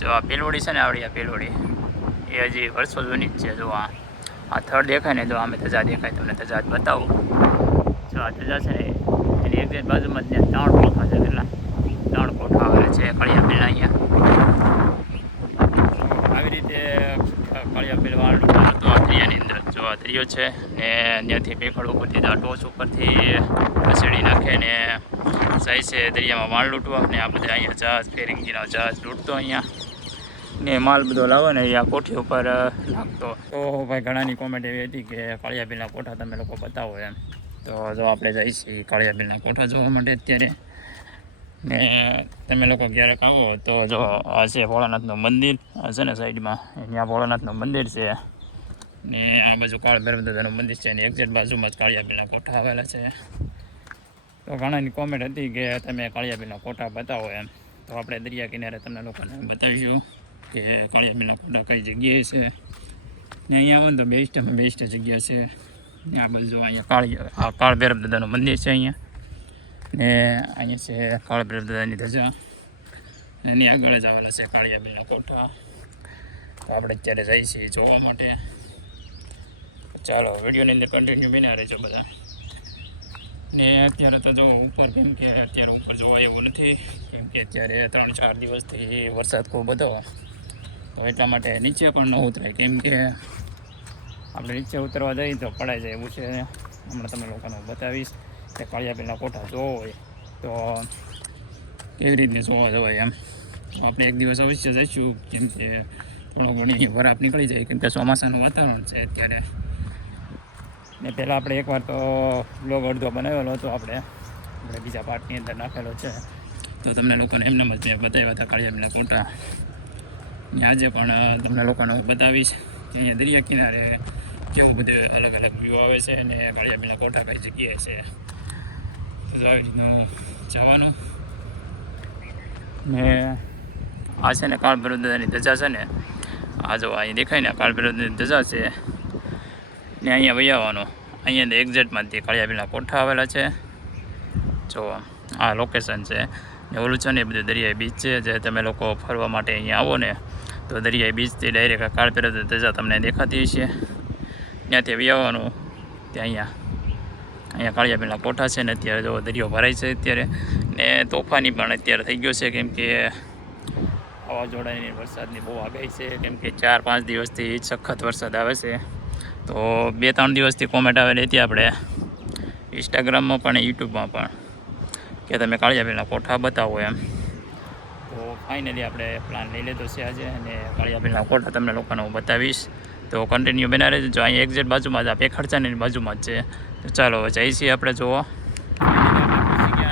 જો આ પેલોડી છે ને આવડી આ પેલોડી એ હજી વર્ષો જૂની જ છે. જો આ થડ દેખાય ને, જો અમે ધજા દેખાય, તમને ધજા બતાવું. જો આ ધજા છે ને એની એક્ઝેક્ટ બાજુમાં જ ત્યાં 3 કોઠા છે. કેટલા 3 કોઠા આવે છે કળિયા પેલા અહીંયા. આવી રીતે કળિયા પેલા વાળનું હતો આ દરિયાની અંદર. જો આ દરિયો છે ને ત્યાંથી પેખડ ઉપરથી ટોચ ઉપરથી ખસેડી નાખે ને જાય છે દરિયામાં માલ લૂંટવા. ને આ બધા અહીંયા જહાજ ફેરિંગીનો જહાજ લૂંટતો અહીંયા ને માલ બધો લાવો ને આ કોઠી ઉપર નાખતો. તો ભાઈ ઘણાની કોમેન્ટ એવી હતી કે કાળિયા બિલના કોઠા તમે લોકો બતાવો એમ. તો જો આપણે જઈશું કાળિયા બિલના કોઠા જોવા માટે અત્યારે. ને તમે લોકો ક્યારેક આવો તો જો આ છે ભોળાનાથનું મંદિર છે ને સાઈડમાં, અહીંયા ભોળાનાથનું મંદિર છે ને આ બાજુ કાળ ભૈરવ દાદાનું મંદિર છે. એની એક્ઝેક્ટ બાજુમાં જ કાળિયા બિલના કોઠા આવેલા છે. તો ઘણાની કોમેન્ટ હતી કે તમે કાળિયા બિલના કોઠા બતાવો એમ. તો આપણે દરિયા કિનારે તમને લોકોને બતાવીશું કે કાળિયા બિલના કોઠા કઈ જગ્યાએ છે. ને અહીંયા આવો ને તો બેસ્ટ જગ્યા છે. ને આ બાજુ અહીંયા કાળ ભૈરવ દાદાનું મંદિર છે અહીંયા. ને અહીંયા છે કાળ ભૈરવ દાદાની ધજા, એની આગળ જ આવેલા છે કાળિયા બિલના કોઠા. તો આપણે અત્યારે જઈએ છીએ જોવા માટે. ચાલો વિડીયોની અંદર કન્ટિન્યુ બન્યા રહેજો બધા. ને અત્યારે તો જો ઉપર, કેમ કે અત્યારે ઉપર જોવા એવું નથી, કેમ કે અત્યારે 3-4 દિવસથી વરસાદ ખૂબ હતો. તો એટલા માટે નીચે પણ ન ઉતરાય, કેમ કે આપણે નીચે ઉતરવા જઈએ તો પડાઈ જાય એવું છે. હમણાં તમે લોકોને બતાવીશ કે કાળિયા બિલના કોઠા જોવો હોય તો કેવી રીતે જોવા જવાય એમ. આપણે એક દિવસ અવશ્ય જઈશું, કેમ કે થોડો ઘણી વરાપ નીકળી જાય, કેમ કે ચોમાસાનું વાતાવરણ છે અત્યારે. ને પહેલાં આપણે એકવાર તો બ્લોગ અડધો બનાવેલો હતો આપણે બીજા પાર્ટની અંદર નાખેલો છે. તો તમને લોકોને એમને જ મેં બતાવ્યા હતા કાળિયા બિલના કોઠા. ને આજે પણ તમને લોકોને બતાવીશ કે અહીંયા દરિયા કિનારે કેવું બધું અલગ અલગ વ્યૂ આવે છે અને કાળિયા બિલના કોઠા કઈ જગ્યાએ છે. તો આવી રીતનું જવાનું. ને આ છે ને કાળ ભૈરવ દાદાની ધજા છે ને, આ જો અહીં દેખાય ને કાળ ભૈરવ દાદાની ધજા છે. ને અહીંયા વહી આવવાનું, અહીંયા એક્ઝેક્ટમાંથી કાળિયા બિલના કોઠા આવેલા છે. જો આ લોકેશન છે. ને ઓલું છે ને એ બધું દરિયાઈ બીચ છે. જે તમે લોકો ફરવા માટે અહીંયા આવો ને તો દરિયાઈ બીચથી ડાયરેક્ટ કાળ ભૈરવ ધજા તમને દેખાતી હશે. ત્યાંથી વહી આવવાનું. ત્યાં અહીંયા કાળિયા બિલના કોઠા છે ને અત્યારે જો દરિયો ભરાય છે અત્યારે. ને તોફાની પણ અત્યારે થઈ ગયો છે, કેમ કે વાવાઝોડાની વરસાદની બહુ આગાહી છે, કેમ કે 4-5 દિવસથી સખત વરસાદ આવે છે. તો 2-3 દિવસથી કોમેન્ટ આવેલી હતી આપણે ઇન્સ્ટાગ્રામમાં પણ યુટ્યુબમાં પણ કે તમે કાળિયા બિલના કોઠા બતાવો એમ. તો ફાઇનલી આપણે પ્લાન લઈ લીધો છે આજે, અને કાળિયા બિલના કોઠા તમને લોકોને હું બતાવીશ. તો કન્ટિન્યુ બના રહેજો. જો અહીંયા એક્ઝેક્ટ બાજુમાં જ આ પેખડ છે ને એની બાજુમાં જ છે. તો ચાલો હવે જઈએ છીએ આપણે જોવા.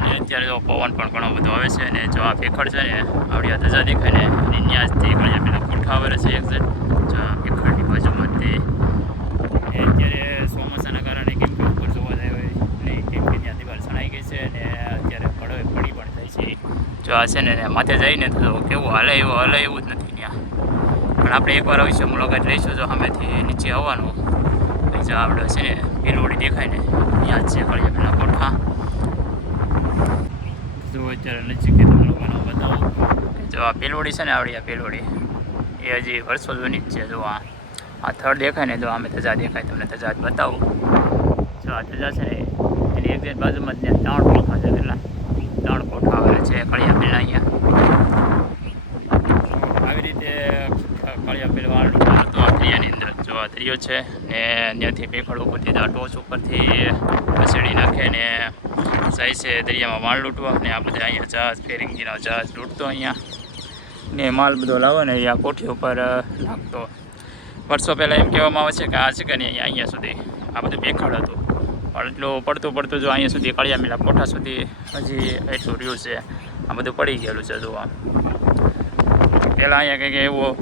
અને અત્યારે જો પવન પણ ઘણો બધો આવે છે. અને જો આ પેખડ છે ને આવડી આ ધજા દેખાય ને એની ન્યાજથી કાળિયા બિલના કોઠા આવેલા છે એક્ઝેક્ટ. જો આ પેખડની બાજુમાં જ તે અત્યારે ચોમાસાના કારણે કેમ કે ઉપર જોવા જાય હોય નહીં, કેમ કે ત્યાં દિવાલ સણાઈ ગઈ છે અને અત્યારે પડી પણ થાય છે. જો આ છે ને માથે જઈને તો કેવું હાલે એવું જ નથી ત્યાં. પણ આપણે એકવાર અવશ્ય મુલાકાત લઈશું. જો સામેથી નીચે આવવાનું, જો આપણે છે ને પેલોડી દેખાય ને ત્યાં જ છે કાળિયા બિલના કોઠા. જો અત્યારે નજીકથી તમને લોકોને બતાવું કે જો આ પેલોડી છે ને આવડી આ પેલોડી એ હજી વર્ષો જૂની જ છે. જો આ થડ દેખાય ને, જો અમે ધજા દેખાય, તમને ધજા બતાવું. જો આ ધજા છે ને એની એક્ઝેક્ટ બાજુમાં જ 3 કોઠા છે. કેટલા 3 કોઠા આવેલા છે કાળિયા બિલના અહીંયા. આવી રીતે કાળિયા બિલ વાળનું હતો આ દરિયાની અંદર. જો આ દરિયો છે ને ત્યાંથી પેખડ ઉપરથી ટોચ ઉપરથી ખસેડી નાખે ને જાય છે દરિયામાં માલ લૂંટવા. ને આ બધા અહીંયા જહાજ ફેરિંગીનો જહાજ લૂંટતો અહીંયા ને માલ બધો લાવે ને આ કોઠી ઉપર નાખતો. વર્ષો પહેલાં એમ કહેવામાં આવે છે કે આ છે કે નહીં અહીંયા સુધી આ બધું પેખડ હતું, પણ એટલું પડતું જો અહીંયા સુધી કાળિયા બિલના કોઠા સુધી હજી એટલું રહ્યું છે. આ બધું પડી ગયેલું છે. જોવા પહેલાં અહીંયા કંઈક એવું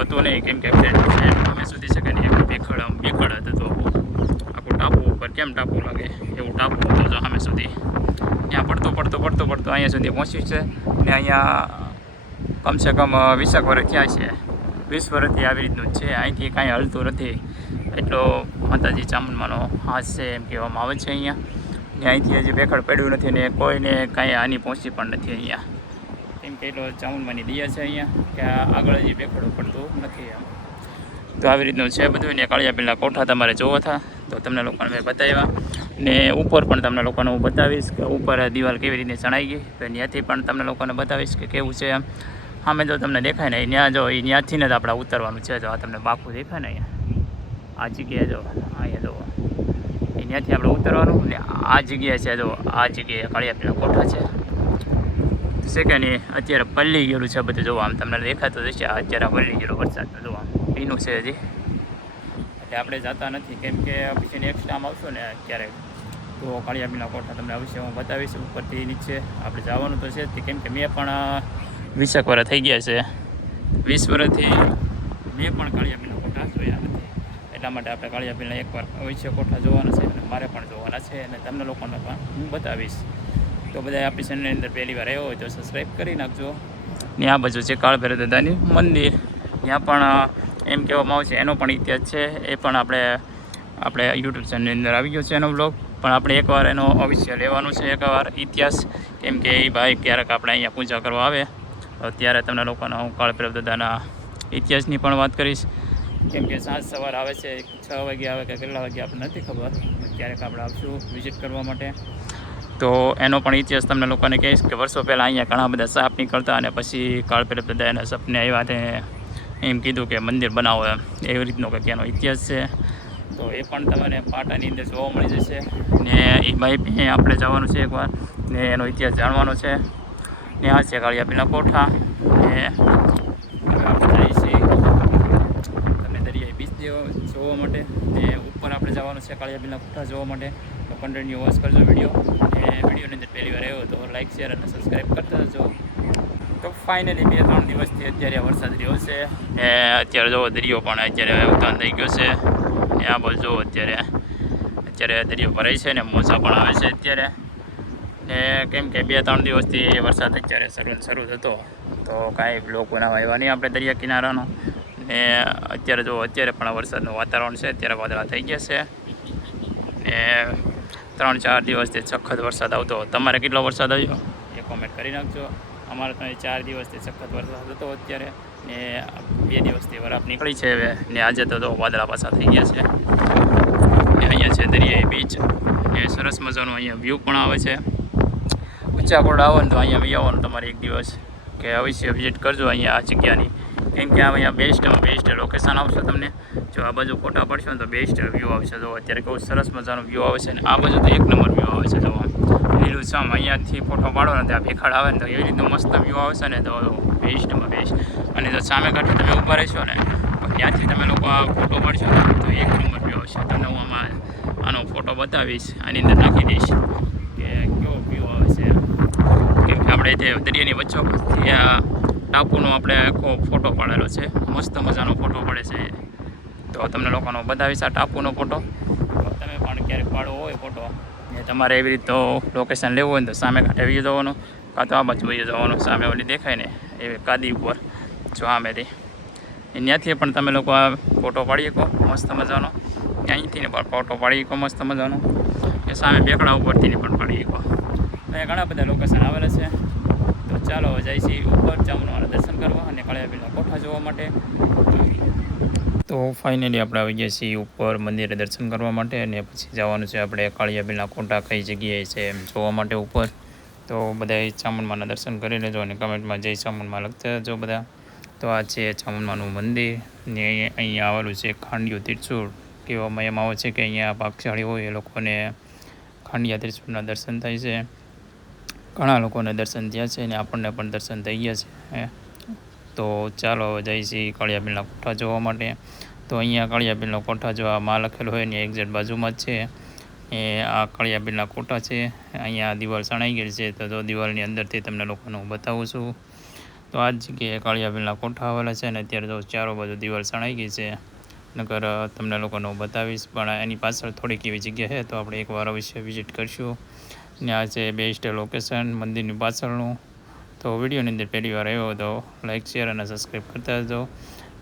હતું નહીં, કેમ કે અમે સુધી છે કે નહીં એક પેખડ હતું. તો આખું ટાપુ ઉપર કેમ ટાપુ લાગે એવું ટાપુ હતું. જો અમે સુધી ત્યાં પડતું અહીંયા સુધી પહોંચ્યું છે. ને અહીંયા કમસે કમ 20 વર્ષ થયા છે. 20 વર્ષથી આવી રીતનું જ છે. અહીંથી કાંઈ હલતું નથી. એટલો માતાજી ચામુંડમાનો હાથ છે એમ કહેવામાં આવે છે અહીંયા. ને અહીંથી હજી પેખડ પડ્યું નથી ને કોઈને કાંઈ હાની પહોંચી પણ નથી અહીંયા, કેમ કે એટલો ચામુંડમાની દિયા છે અહીંયા કે આગળ હજી બેખડું પડતું નથી એમ. તો આવી રીતનું છે બધું. ને કાળિયા પીરના કોઠા તમારે જોવા હતા તો તમને લોકોને મેં બતાવ્યા. ને ઉપર પણ તમને લોકોને હું બતાવીશ કે ઉપર દિવાલ કેવી રીતે ચણાઈ ગઈ, તો ત્યાંથી પણ તમને લોકોને બતાવીશ કે કેવું છે એમ. સામે જો તમને દેખાય ને ત્યાં જો એ ત્યાંથી જ આપણે ઉતરવાનું છે. જો આ તમને બાકું દેખાય ને અહીંયા આ જગ્યાએ જો અહીંયા જો ત્યાંથી આપણે ઉતરવાનું. ને આ જગ્યાએ છે જો આ જગ્યાએ કાળિયા પીરના કોઠા છે કે નહીં. અત્યારે પલ્લી ગયેલું છે બધું જોવા, આમ તમને દેખાતું જશે. અત્યારે પલ્લી ગયેલું વરસાદનું જોવા પીનું છે હજી, એટલે આપણે જતા નથી કેમ કે પછી નેક્સ્ટ ટાઈમ આવશો ને ક્યારેક તો કાળિયા પીરના કોઠા તમને અવશ્ય હું બતાવીશ. ઉપરથી નીચે આપણે જવાનું તો છે જ, કેમ કે મેં પણ 20 વર્ષ થઈ ગયા છે. 20 વર્ષથી મેં પણ કાળિયા પીરના કોઠા જોયા નથી. એટલા માટે આપણે કાળિયા પીરના એકવાર અવશ્ય કોઠા જોવાના છે અને મારે પણ જોવાના છે અને તમને લોકોને પણ હું બતાવીશ. તો બધા આપણી ચેનલની અંદર પહેલી વાર આવ્યો હોય તો સબસ્ક્રાઈબ કરી નાખજો. ને આ બાજુ છે કાળભૈરવ દાદાની મંદિર, ત્યાં પણ એમ કહેવામાં આવે છે એનો પણ ઇતિહાસ છે. એ પણ આપણે યુટ્યુબ ચેનલની અંદર આવી ગયો છે એનો બ્લોગ, પણ આપણે એકવાર એનો અવશ્ય લેવાનું છે એકવાર ઇતિહાસ. કેમ કે એ ભાઈ ક્યારેક આપણે અહીંયા પૂજા કરવા આવે તો ત્યારે તમને લોકોને હું કાળભૈરવ દાદાના ઇતિહાસની પણ વાત કરીશ. કેમ કે સાંજ સવાર આવે છે, 6 વાગે આવે કે કેટલા વાગે આપણે નથી ખબર, ક્યારેક આપણે આવશું વિઝિટ કરવા માટે. તો એનો પણ ઇતિહાસ તમને લોકોને કહીશ કે વર્ષો પહેલાં અહીંયા ઘણા બધા સાપ નીકળતા અને પછી કાળભૈરવ દાદા એના સપને આવ્યા અને એમ કીધું કે મંદિર બનાવો એમ, એવી રીતનો કંઈક એનો ઇતિહાસ છે. તો એ પણ તમને પાટાની અંદર જોવા મળી જશે. ને એ ભાઈ આપણે જવાનું છે એકવાર ને એનો ઇતિહાસ જાણવાનો છે. ને આ છે કાળિયા પીરના કોઠા. ને આપણે જઈએ છીએ તમે દરિયાઈ બીચ જોવા માટે. ને ઉપર આપણે જવાનું છે કાળિયા પીરના કોઠા જોવા માટે. તો કન્ટિન્યુ વોચ કરજો વિડીયો. અને વિડીયોની અંદર પહેલી વાર આવ્યો તો લાઇક શેર અને સબસ્ક્રાઈબ કરતા જજો. તો ફાઇનલી 2-3 દિવસથી અત્યારે વરસાદ રહ્યો છે. ને અત્યારે જો દરિયો પણ અત્યારે ઉતાન થઈ ગયો છે. ને આ બાજુ જો અત્યારે દરિયો ભરાય છે ને મોજા પણ આવે છે અત્યારે. ને કેમ કે 2-3 દિવસથી વરસાદ અત્યારે શરૂ થતો તો કાંઈ બ્લોગ બનાવવા આવ્યા નહીં આપણે દરિયા કિનારાનો. ને અત્યારે જો અત્યારે પણ વરસાદનું વાતાવરણ છે, અત્યારે વાદળા થઈ ગયા છે. ને 3-4 દિવસથી સખત વરસાદ આવતો. તમારે કેટલો વરસાદ આવ્યો એ કોમેન્ટ કરી નાખજો. અમારે તો 4 દિવસથી સખત વરસાદ હતો અત્યારે, ને 2 દિવસથી વરાપ નીકળી છે હવે. ને આજે તો વાદળા પાછા થઈ ગયા છે. ને અહીંયા છે દરિયાઈ બીચ, ને સરસ મજાનું અહીંયા વ્યૂ પણ આવે છે. ઊંચા કોરડા આવો ને તો અહીંયા બી આવવાનું તમારે એક દિવસ કે અવશ્ય વિઝિટ કરજો અહીંયા આ જગ્યાની. કેમ કે અહીંયા બેસ્ટમાં બેસ્ટ લોકેશન આવશે તમને. જો આ બાજુ ફોટા પડશો ને તો બેસ્ટ વ્યૂ આવશે. જો અત્યારે કેવું સરસ મજાનો વ્યૂ આવે છે. ને આ બાજુ તો 1 નંબર વ્યૂ આવે છે. જો લીલું છમ અહીંયાથી ફોટો પાડો ને ત્યાં ભેખાડ આવે ને તો એવી રીતનું મસ્ત વ્યૂ આવશે ને તો બેસ્ટમાં બેસ્ટ. અને જો સામે કાંઠે તમે ઊભા રહેશો ને તો ત્યાંથી તમે લોકો આ ફોટો પાડશો ને તો 1 નંબર વ્યૂ આવશે. તમને હું આનો ફોટો બતાવીશ, આની અંદર નાખી દઈશ કે કેવો વ્યૂ આવે છે. કેમ કે આપણે જે દરિયાની વચ્ચોથી આ ટાપુનો આપણે આખો ફોટો પાડેલો છે. મસ્ત મજાનો ફોટો પડે છે. તો તમને લોકોનો બતાવીશ આ ટાપુનો ફોટો. તો તમે પણ ક્યારેક પાડવો હોય ફોટો ને તમારે એવી રીતે લોકેશન લેવું હોય ને તો સામે કાંઠે વહી જવાનું, કાં તો આ બાજુ વહી જવાનું. સામે ઓલી દેખાય ને એવી કાદી ઉપર જો સામેથી ત્યાંથી પણ તમે લોકો આ ફોટો પાડી શકો મસ્ત મજાનો. અહીંથી પણ ફોટો પાડી શકો મસ્ત મજાનો. કે સામે બેકડા ઉપરથી પણ પાડી શકો. અહીંયા ઘણા બધા લોકેશન આવેલા છે. તો ચાલો જાય છે ઉપર ચામુંડમાના દર્શન કરવા અને કાળિયા પીરના કોઠા જોવા માટે. તો ફાઇનલી આપણે આવી ગયા છીએ ઉપર મંદિરે દર્શન કરવા માટે. અને પછી જવાનું છે આપણે કાળિયા પીરના કોઠા કઈ જગ્યાએ છે એમ જોવા માટે ઉપર. તો બધા ચામુંડમાના દર્શન કરી લેજો અને કમેન્ટમાં જય ચામુંડમાં લખતા જજો બધા. તો આ છે ચામુંડમાનું મંદિર ને અહીંયા આવેલું છે ખાંડિયું ત્રિશૂળ. કહેવામાં એમ આવે છે કે અહીંયા ભાગશાળી હોય એ લોકોને ખાંડિયા ત્રિશૂળના દર્શન થાય છે. ઘણા લોકોને દર્શન થયા છે અને આપણને પણ દર્શન થઈ ગયા છે. તો ચાલો જઈએ છીએ કાળિયા પીરના કોઠા જોવા માટે. તો અહીંયા કાળિયા પીરના કોઠા જો આ માં લખેલું હોય ને એક્ઝેક્ટ બાજુમાં જ છે એ આ કાળિયા પીરના કોઠા છે. અહીંયા દિવાલ સણાઈ ગઈ છે તો જો દિવાલની અંદરથી તમને લોકોને હું બતાવું છું. તો આ જ જગ્યાએ કાળિયા પીરના કોઠા આવેલા છે ને અત્યારે તો ચારો બાજુ દિવાલ સણાઈ ગઈ છે. નકર તમને લોકોને હું બતાવીશ, પણ એની પાછળ થોડીક એવી જગ્યા છે તો આપણે એકવાર અવશ્ય વિઝિટ કરીશું. ને આ છે બેસ્ટ લોકેશન મંદિરની પાછળનું. તો વિડીયોની અંદર પહેલી વાર આવ્યો તો લાઇક શેર અને સબસ્ક્રાઈબ કરતા જજો.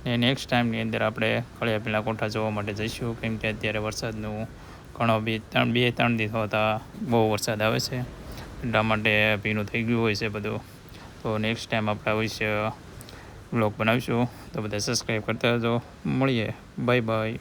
ને નેક્સ્ટ ટાઈમની અંદર આપણે કાળિયા પીરના કોઠા જોવા માટે જઈશું. કેમ કે અત્યારે વરસાદનું ઘણો 2-3 દિવસ હોતા બહુ વરસાદ આવે છે એટલા માટે ભીનું થઈ ગયું હોય છે બધું. તો નેક્સ્ટ ટાઈમ આપણે અવશ્ય વ્લોગ બનાવીશું. તો બધા સબસ્ક્રાઈબ કરતા જજો. મળીએ. Bye bye.